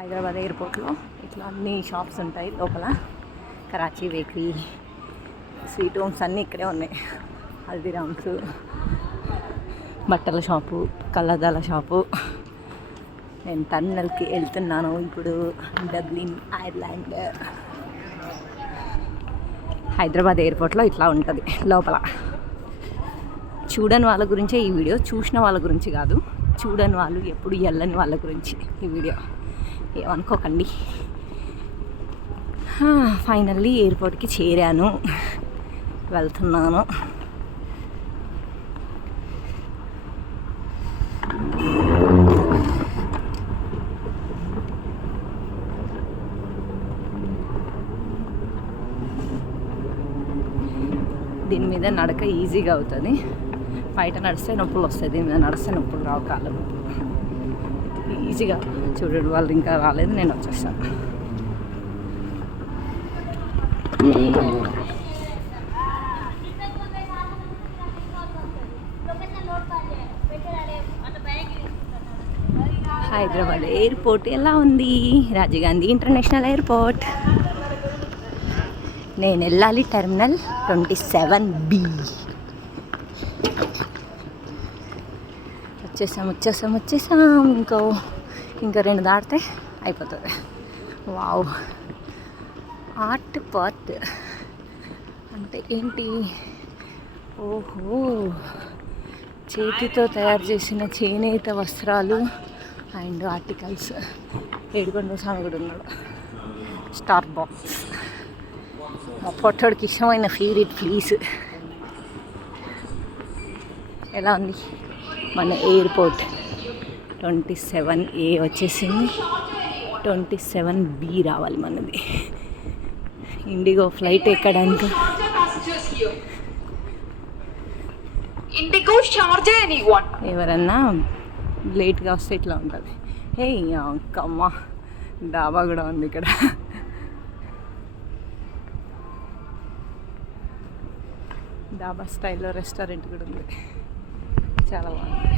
హైదరాబాద్ ఎయిర్పోర్ట్లో ఇట్లా అన్ని షాప్స్ ఉంటాయి లోపల. కరాచీ బేకరీ, స్వీట్ హోమ్స్ అన్నీ ఇక్కడే ఉన్నాయి. హల్దీరామ్స్, బట్టల షాపు, కళ్ళద్దాల షాపు. నేను టర్మినల్కి వెళ్తున్నాను ఇప్పుడు. Dublin Ireland. హైదరాబాద్ ఎయిర్పోర్ట్లో ఇట్లా ఉంటుంది లోపల. చూడని వాళ్ళ గురించే ఈ వీడియో, చూసిన వాళ్ళ గురించి కాదు. చూడని వాళ్ళు, ఎప్పుడు వెళ్ళని వాళ్ళ గురించి ఈ వీడియో, ఏమనుకోకండి. ఫైనల్లీ ఎయిర్పోర్ట్కి చేరాను, వెళ్తున్నాను. దీని మీద నడక ఈజీగా అవుతుంది. బయట నడిస్తే నొప్పులు వస్తాయి, దీని మీద నడిస్తే నొప్పులు రావు. కాలం ఈజీగా. చూడండి, వాళ్ళు ఇంకా రాలేదు, నేను వచ్చేస్తాను. హైదరాబాద్ ఎయిర్పోర్ట్ ఎలా ఉంది? Rajiv Gandhi international airport. నేను వెళ్ళాలి టెర్మినల్ 27B. వచ్చేసాం. ఇంకా 2 దాటితే అయిపోతుంది. వావ్, ఆర్ట్ పార్ట్ అంటే ఏంటి? ఓహో, చేతితో తయారు చేసిన చేనేత వస్త్రాలు అండ్ ఆర్టికల్స్. ఏడుకొండ స్వామి కూడా ఉన్నాడు. స్టార్ బాక్స్, మా పొట్టోడికి ఇష్టమైన ఫేవరెట్ ప్లీజ్. ఎలా ఉంది మన ఎయిర్పోర్ట్? 27A వచ్చేసింది, 27B రావాలి మనది. ఇండిగో ఫ్లైట్ ఎక్కడానికి ఎవరన్నా లేట్గా వస్తే ఇట్లా ఉంటుంది. హే అక్కమ్మ, డాబా కూడా ఉంది ఇక్కడ. డాబా స్టైల్లో రెస్టారెంట్ కూడా ఉంది, చాలా బాగుంది.